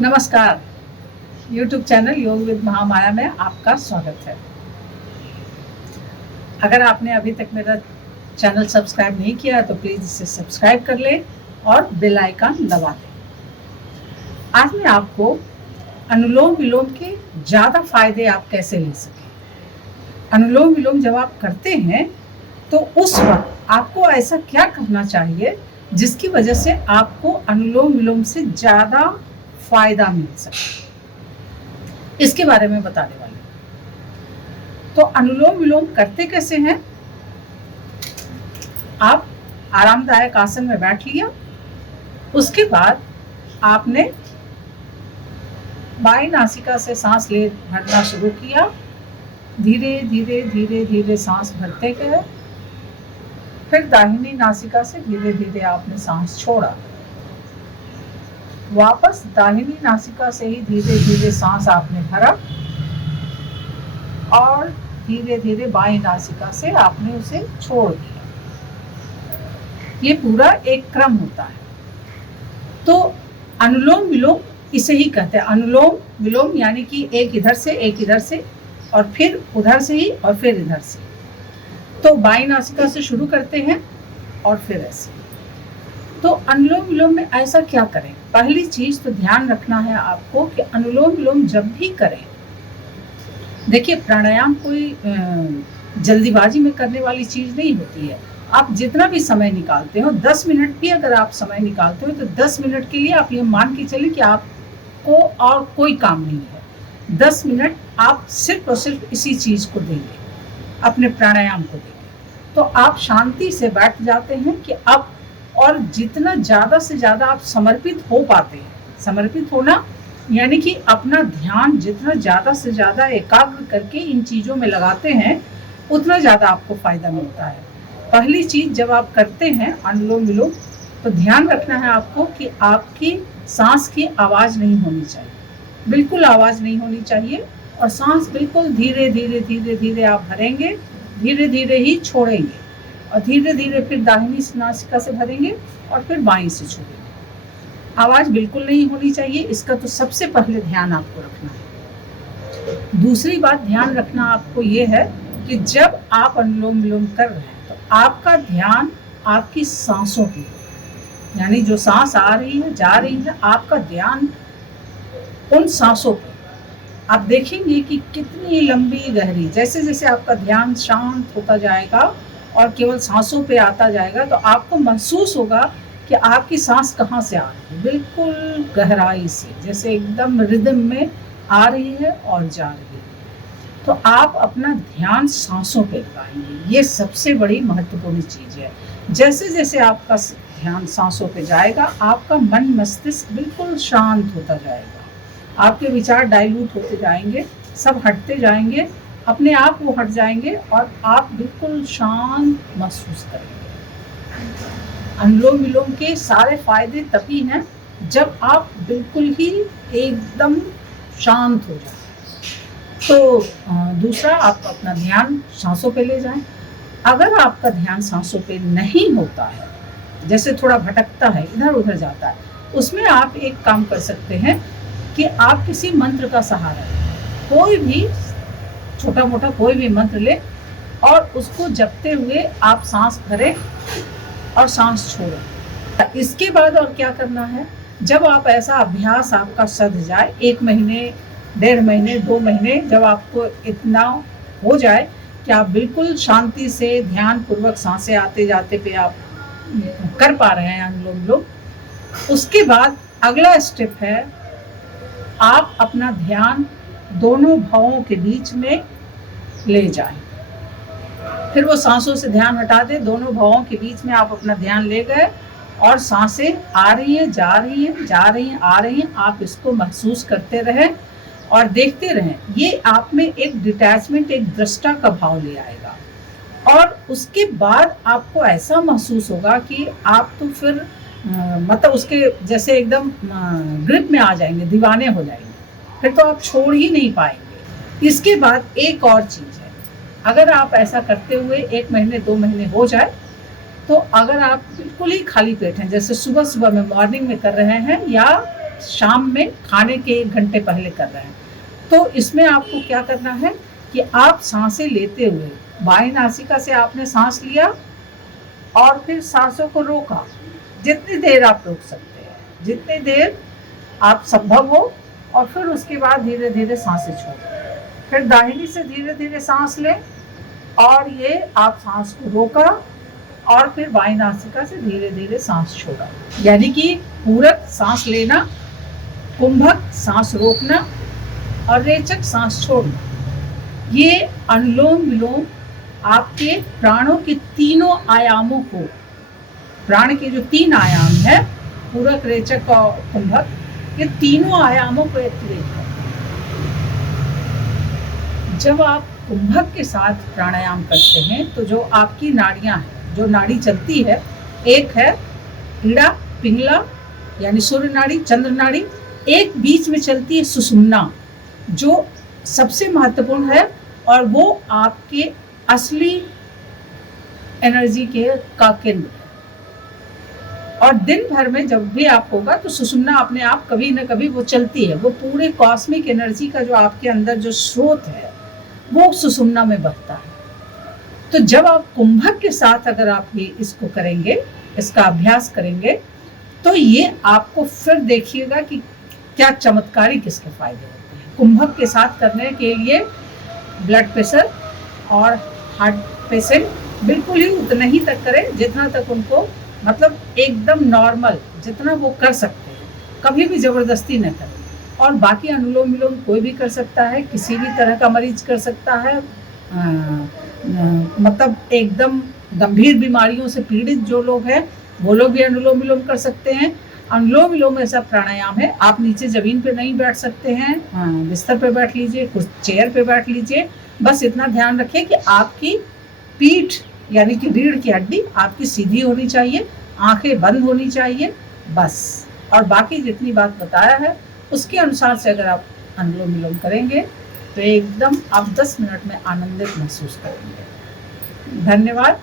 नमस्कार। YouTube channel योग with Mahamaya में आपका स्वागत है। अगर आपने अभी तक मेरा चैनल सब्सक्राइब नहीं किया है तो प्लीज़ इसे सब्सक्राइब कर लें और बेल आइकन दबा दें। आज मैं आपको अनुलोम विलोम के ज़्यादा फायदे आप कैसे ले सकें। अनुलोम विलोम जब आप करते हैं तो उस वक्त आपको ऐसा क्या करना चाहिए जिसकी वजह से आपको अनुलोम विलोम से ज़्यादा फायदा मिल सके, इसके बारे में बताने वाले। तो अनुलोम विलोम करते कैसे हैं? आप आरामदायक आसन में बैठ लिया, उसके बाद आपने बाईं नासिका से सांस ले भरना शुरू किया। धीरे धीरे धीरे धीरे सांस भरते गए, फिर दाहिनी नासिका से धीरे धीरे आपने सांस छोड़ा। वापस दाहिनी नासिका से ही धीरे धीरे सांस आपने भरा और धीरे धीरे बाईं नासिका से आपने उसे छोड़ दिया। ये पूरा एक क्रम होता है। तो अनुलोम विलोम इसे ही कहते हैं। अनुलोम विलोम यानी कि एक इधर से और फिर उधर से ही और फिर इधर से। तो बाईं नासिका से शुरू करते हैं और फिर ऐसे। तो अनुलोम विलोम में ऐसा क्या करें? पहली चीज तो ध्यान रखना है आपको कि अनुलोम विलोम जब भी करें, देखिए प्राणायाम कोई जल्दीबाजी में करने वाली चीज नहीं होती है। आप जितना भी समय निकालते हो, 10 मिनट भी अगर आप समय निकालते हो तो 10 मिनट के लिए आप ये मान के चलें कि आपको और कोई काम नहीं है। 10 मिनट आप सिर्फ और सिर्फ इसी चीज को देंगे, अपने प्राणायाम को देंगे। तो आप शांति से बैठ जाते हैं कि अब और जितना ज़्यादा से ज़्यादा आप समर्पित हो पाते हैं। समर्पित होना यानी कि अपना ध्यान जितना ज़्यादा से ज़्यादा एकाग्र करके इन चीज़ों में लगाते हैं उतना ज़्यादा आपको फ़ायदा मिलता है। पहली चीज़ जब आप करते हैं अनुलोम विलोम तो ध्यान रखना है आपको कि आपकी सांस की आवाज़ नहीं होनी चाहिए, बिल्कुल आवाज़ नहीं होनी चाहिए। और सांस बिल्कुल धीरे धीरे धीरे धीरे आप भरेंगे, धीरे धीरे ही छोड़ेंगे और धीरे धीरे फिर दाहिनी नासिका से भरेंगे और फिर बाईं से छोड़ेंगे। आवाज़ बिल्कुल नहीं होनी चाहिए, इसका तो सबसे पहले ध्यान आपको रखना है। दूसरी बात ध्यान रखना आपको ये है कि जब आप अनुलोम विलोम कर रहे हैं तो आपका ध्यान आपकी सांसों पे, यानी जो सांस आ रही है जा रही है, आपका ध्यान उन सांसों पे। आप देखेंगे कि कितनी लंबी गहरी, जैसे जैसे आपका ध्यान शांत होता जाएगा और केवल सांसों पे आता जाएगा तो आपको महसूस होगा कि आपकी सांस कहाँ से आ रही है, बिल्कुल गहराई से, जैसे एकदम रिदम में आ रही है और जा रही है। तो आप अपना ध्यान सांसों पे लगाएंगे, ये सबसे बड़ी महत्वपूर्ण चीज़ है। जैसे जैसे आपका ध्यान सांसों पे जाएगा आपका मन मस्तिष्क बिल्कुल शांत होता जाएगा, आपके विचार डाइल्यूट होते जाएंगे, सब हटते जाएंगे, अपने आप वो हट जाएंगे और आप बिल्कुल शांत महसूस करेंगे। अनुलोम विलोम के सारे फायदे तभी हैं जब आप बिल्कुल ही एकदम शांत हो जाए। तो दूसरा, आप अपना ध्यान सांसों पे ले जाएं। अगर आपका ध्यान सांसों पे नहीं होता है, जैसे थोड़ा भटकता है, इधर उधर जाता है, उसमें आप एक काम कर सकते हैं कि आप किसी मंत्र का सहारा लें। कोई भी छोटा मोटा कोई भी मंत्र ले और उसको जपते हुए आप सांस भरें और सांस छोड़ें। इसके बाद और क्या करना है, जब आप ऐसा अभ्यास आपका सध जाए, 1 महीने, 1.5 महीने, 2 महीने, जब आपको इतना हो जाए कि आप बिल्कुल शांति से ध्यान पूर्वक सांसें आते जाते पे आप कर पा रहे हैं अनुलोम विलोम, उसके बाद अगला स्टेप है आप अपना ध्यान दोनों भावों के बीच में ले जाएं। फिर वो सांसों से ध्यान हटा दें, दोनों भावों के बीच में आप अपना ध्यान ले गए और सांसें आ रही हैं, जा रही हैं, जा रही हैं, आ रही हैं, आप इसको महसूस करते रहें और देखते रहें। ये आप में एक डिटैचमेंट, एक दृष्टा का भाव ले आएगा और उसके बाद आपको ऐसा महसूस होगा कि आप तो फिर मतलब उसके जैसे एकदम ग्रिप में आ जाएंगे, दीवाने हो जाएंगे, फिर तो आप छोड़ ही नहीं पाएंगे। इसके बाद एक और चीज़ है, अगर आप ऐसा करते हुए 1 महीने 2 महीने हो जाए तो अगर आप बिल्कुल ही खाली पेट हैं, जैसे सुबह सुबह में मॉर्निंग में कर रहे हैं या शाम में खाने के 1 घंटे पहले कर रहे हैं। तो इसमें आपको क्या करना है कि आप सांसें लेते हुए बाएं नासिका से आपने सांस लिया और फिर सांसों को रोका। जितनी देर आप रोक सकते हैं, जितनी देर आप संभव हो, और फिर उसके बाद धीरे धीरे सांसें छोड़ें। फिर दाहिनी से धीरे धीरे सांस लें और ये आप सांस को रोका और फिर बाईं नासिका से धीरे धीरे सांस छोड़ा। यानी कि पूरक सांस लेना, कुंभक सांस रोकना और रेचक सांस छोड़ना। ये अनुलोम विलोम आपके प्राणों के तीनों आयामों को, प्राण के जो 3 आयाम है, पूरक, रेचक और कुंभक, ये तीनों आयामों को एक्टिवेट करता है। जब आप कुंभक के साथ प्राणायाम करते हैं तो जो आपकी नाड़ियां हैं, जो नाड़ी चलती है, एक है ईड़ा पिंगला यानी सूर्य नाड़ी, चंद्र नाड़ी, एक बीच में चलती है सुषुम्ना, जो सबसे महत्वपूर्ण है और वो आपके असली एनर्जी का केंद्र है। और दिन भर में जब भी आप होगा तो सुषुम्ना अपने आप कभी न कभी वो चलती है। वो पूरे कॉस्मिक एनर्जी का जो आपके अंदर जो स्रोत है वो सुषुम्ना में बहता है। तो जब आप कुंभक के साथ अगर आप ये इसको करेंगे, इसका अभ्यास करेंगे, तो ये आपको फिर देखिएगा कि क्या चमत्कारिक इसके फायदे होते हैं। कुंभक के साथ करने के लिए ब्लड प्रेशर और हार्ट पेशेंट बिल्कुल ही उतना ही तक करें जितना तक उनको, मतलब एकदम नॉर्मल जितना वो कर सकते हैं, कभी भी ज़बरदस्ती न करें। और बाकी अनुलोम विलोम कोई भी कर सकता है, किसी भी तरह का मरीज कर सकता है। मतलब एकदम गंभीर बीमारियों से पीड़ित जो लोग हैं वो लोग भी अनुलोम विलोम कर सकते हैं। अनुलोम विलोम ऐसा प्राणायाम है, आप नीचे ज़मीन पे नहीं बैठ सकते हैं, बिस्तर पे बैठ लीजिए, कुछ चेयर पे बैठ लीजिए। बस इतना ध्यान रखिए कि आपकी पीठ यानी कि रीढ़ की हड्डी आपकी सीधी होनी चाहिए, आंखें बंद होनी चाहिए, बस। और बाकी जितनी बात बताया है उसके अनुसार से अगर आप अनुलोम विलोम करेंगे तो एकदम आप 10 मिनट में आनंदित महसूस करेंगे। धन्यवाद।